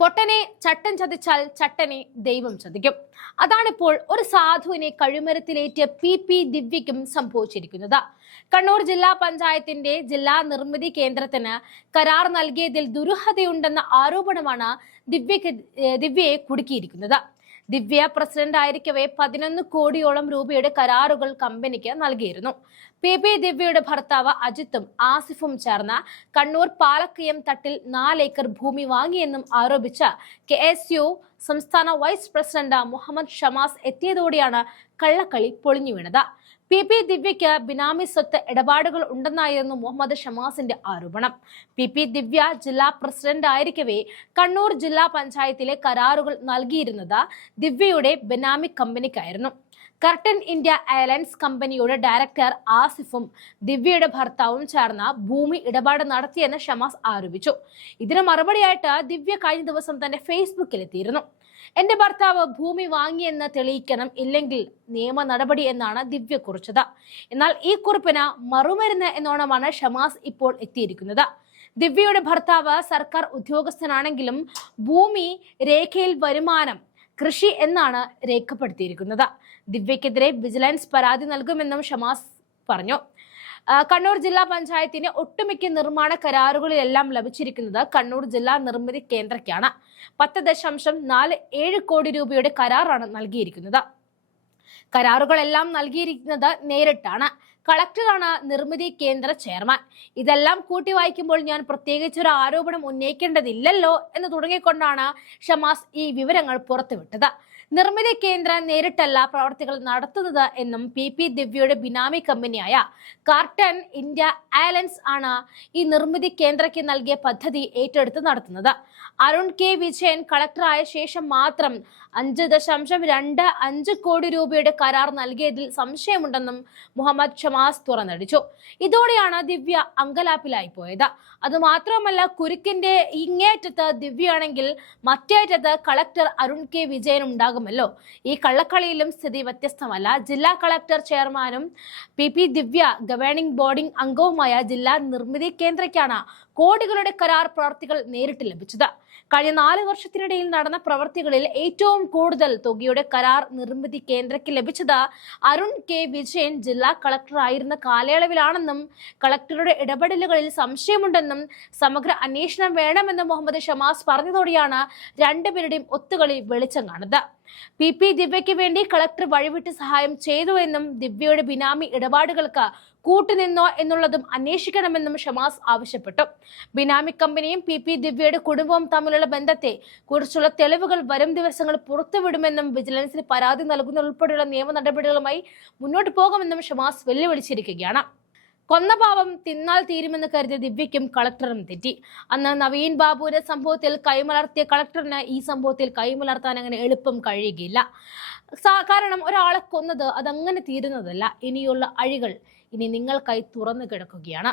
പൊട്ടനെ ചട്ടൻ ചതിച്ചാൽ ചട്ടനെ ദൈവം ചതിക്കും. അതാണിപ്പോൾ ഒരു സാധുവിനെ കഴിമരത്തിലേറ്റ് പി പി ദിവ്യയ്ക്കും സംഭവിച്ചിരിക്കുന്നത്. കണ്ണൂർ ജില്ലാ പഞ്ചായത്തിന്റെ ജില്ലാ നിർമ്മിതി കേന്ദ്രത്തിന് കരാർ നൽകിയതിൽ ദുരൂഹതയുണ്ടെന്ന ആരോപണമാണ് ദിവ്യക്ക് ദിവ്യയെ കുടുക്കിയിരിക്കുന്നത്. ദിവ്യ പ്രസിഡന്റ് ആയിരിക്കവേ പതിനൊന്ന് കോടിയോളം രൂപയുടെ കരാറുകൾ കമ്പനിക്ക് നൽകിയിരുന്നു. പി പി ദിവ്യയുടെ ഭർത്താവ് അജിത്തും ആസിഫും ചേർന്ന് കണ്ണൂർ പാലക്കയം തട്ടിൽ നാലേക്കർ ഭൂമി വാങ്ങിയെന്നും ആരോപിച്ച കെ എസ് യു സംസ്ഥാന വൈസ് പ്രസിഡന്റ് മുഹമ്മദ് ഷമാസ് എത്തിയതോടെയാണ് കള്ളക്കളി പൊളിഞ്ഞു വീണത്. പി പി ദിവ്യയ്ക്ക് ബിനാമി സ്വത്ത് ഇടപാടുകൾ ഉണ്ടെന്നായിരുന്നു മുഹമ്മദ് ഷമാസിന്റെ ആരോപണം. പി പി ദിവ്യ ജില്ലാ പ്രസിഡന്റ് ആയിരിക്കവേ കണ്ണൂർ ജില്ലാ പഞ്ചായത്തിലെ കരാറുകൾ നൽകിയിരുന്നത് ദിവ്യയുടെ ബിനാമി കമ്പനിക്കായിരുന്നു. കർട്ടൻ ഇന്ത്യ എയർലൈൻസ് കമ്പനിയുടെ ഡയറക്ടർ ആസിഫും ദിവ്യയുടെ ഭർത്താവും ചേർന്ന ഭൂമി ഇടപാട് നടത്തിയെന്ന് ഷമാസ് ആരോപിച്ചു. ഇതിന് മറുപടിയായിട്ട് ദിവ്യ കഴിഞ്ഞ ദിവസം തന്റെ ഫേസ്ബുക്കിലെത്തിയിരുന്നു. എന്റെ ഭർത്താവ് ഭൂമി വാങ്ങിയെന്ന് തെളിയിക്കണം ഇല്ലെങ്കിൽ നിയമ നടപടി എന്നാണ് ദിവ്യ കുറിച്ചത്. എന്നാൽ ഈ കുറിപ്പിന് മറുമരുന്ന് എന്നോണമാണ് ഷമാസ് ഇപ്പോൾ എത്തിയിരിക്കുന്നത്. ദിവ്യയുടെ ഭർത്താവ് സർക്കാർ ഉദ്യോഗസ്ഥനാണെങ്കിലും ഭൂമി രേഖയിൽ വരുമാനം കൃഷി എന്നാണ് രേഖപ്പെടുത്തിയിരിക്കുന്നത്. ദിവ്യക്കെതിരെ വിജിലൻസ് പരാതി നൽകുമെന്നും ഷമാസ് പറഞ്ഞു. കണ്ണൂർ ജില്ലാ പഞ്ചായത്തിന് ഒട്ടുമിക്ക നിർമ്മാണ കരാറുകളിലെല്ലാം ലഭിച്ചിരിക്കുന്നത് കണ്ണൂർ ജില്ലാ നിർമ്മിതി കേന്ദ്രക്കാണ് പത്ത് ദശാംശം നാല് ഏഴ് കോടി രൂപയുടെ കരാറാണ് നൽകിയിരിക്കുന്നത്. കരാറുകളെല്ലാം നൽകിയിരിക്കുന്നത് നേരിട്ടാണ്. കളക്ടറാണ് നിർമ്മിതി കേന്ദ്ര ചെയർമാൻ. ഇതെല്ലാം കൂട്ടി വായിക്കുമ്പോൾ ഞാൻ പ്രത്യേകിച്ച് ഒരു ആരോപണം ഉന്നയിക്കേണ്ടതില്ലല്ലോ എന്ന് തുടങ്ങിക്കൊണ്ടാണ് ഷമാസ് ഈ വിവരങ്ങൾ പുറത്തുവിട്ടത്. നിർമ്മിതി കേന്ദ്രം നേരിട്ടല്ല പ്രവർത്തികൾ നടത്തുന്നത് എന്നും പി പി ദിവ്യയുടെ ബിനാമി കമ്പനിയായ കാർട്ടൺ ഇന്ത്യ അയലൻസ് ആണ് ഈ നിർമ്മിതി കേന്ദ്രയ്ക്ക് നൽകിയ പദ്ധതി ഏറ്റെടുത്ത് നടത്തുന്നത്. അരുൺ കെ വിജയൻ കളക്ടറായ ശേഷം മാത്രം അഞ്ച് ദശാംശം രണ്ട് അഞ്ച് കോടി രൂപയുടെ കരാർ നൽകിയതിൽ സംശയമുണ്ടെന്നും മുഹമ്മദ് ഷമാസ് തുറന്നടിച്ചു. ഇതോടെയാണ് ദിവ്യ അങ്കലാപ്പിലായി പോയത്. അതുമാത്രമല്ല കുരുക്കിന്റെ ഇങ്ങേറ്റത്ത് ദിവ്യയാണെങ്കിൽ മറ്റേറ്റത്ത് കളക്ടർ അരുൺ കെ വിജയൻ ഉണ്ടാകുമല്ലോ. ഈ കള്ളക്കളിയിലും സ്ഥിതി വ്യത്യസ്തമല്ല. ജില്ലാ കളക്ടർ ചെയർമാനും P P Divya governing boarding അംഗവുമായ ജില്ലാ നിർമ്മിതി കേന്ദ്രയ്ക്കാണ് കോടികളുടെ കരാർ പ്രവർത്തികൾ നേരിട്ട് ലഭിച്ചത്. കഴിഞ്ഞ നാല് വർഷത്തിനിടയിൽ നടന്ന പ്രവർത്തികളിൽ ഏറ്റവും കൂടുതൽ തുകയുടെ കരാർ നിർമ്മിതി കേന്ദ്രയ്ക്ക് ലഭിച്ചത് അരുൺ കെ. വിജയൻ ജില്ലാ കളക്ടർ ആയിരുന്ന കാലയളവിലാണെന്നും കളക്ടറുടെ ഇടപെടലുകളിൽ സംശയമുണ്ടെന്നും സമഗ്ര അന്വേഷണം വേണമെന്നും മുഹമ്മദ് ഷമാസ് പറഞ്ഞതോടെയാണ് രണ്ടുപേരുടെയും ഒത്തുകളി വെളിച്ചം കാണുന്നത്. പി. പി. ദിവ്യയ്ക്ക് വേണ്ടി കളക്ടർ വഴിവിട്ട് സഹായം ചെയ്തു എന്നും ദിവ്യയുടെ ബിനാമി ഇടപാടുകൾക്ക് കൂട്ടുനിന്നോ എന്നുള്ളതും അന്വേഷിക്കണമെന്നും ഷമാസ് ആവശ്യപ്പെട്ടു. ബിനാമി കമ്പനിയും പി പി ദിവ്യയുടെ കുടുംബവും തമ്മിലുള്ള ബന്ധത്തെ കുറിച്ചുള്ള തെളിവുകൾ വരും ദിവസങ്ങൾ പുറത്തുവിടുമെന്നും വിജിലൻസിന് പരാതി നൽകുന്ന ഉൾപ്പെടെയുള്ള നിയമ നടപടികളുമായി മുന്നോട്ട് പോകുമെന്നും ഷമാസ് വെല്ലുവിളിച്ചിരിക്കുകയാണ്. കൊന്ന പാവം തിന്നാൽ തീരുമെന്ന് കരുതിയ ദിവ്യയ്ക്കും കളക്ടറും തെറ്റി. അന്ന് നവീൻ ബാബുവിന്റെ സംഭവത്തിൽ കൈമലർത്തിയ കളക്ടറിന് ഈ സംഭവത്തിൽ കൈമലർത്താൻ അങ്ങനെ എളുപ്പം കഴിയുകയില്ല. കാരണം ഒരാളെ കൊന്നത് അതങ്ങനെ തീരുന്നതല്ല. ഇനിയുള്ള അഴികൾ ഇനി നിങ്ങൾക്കായി തുറന്നു കിടക്കുകയാണ്.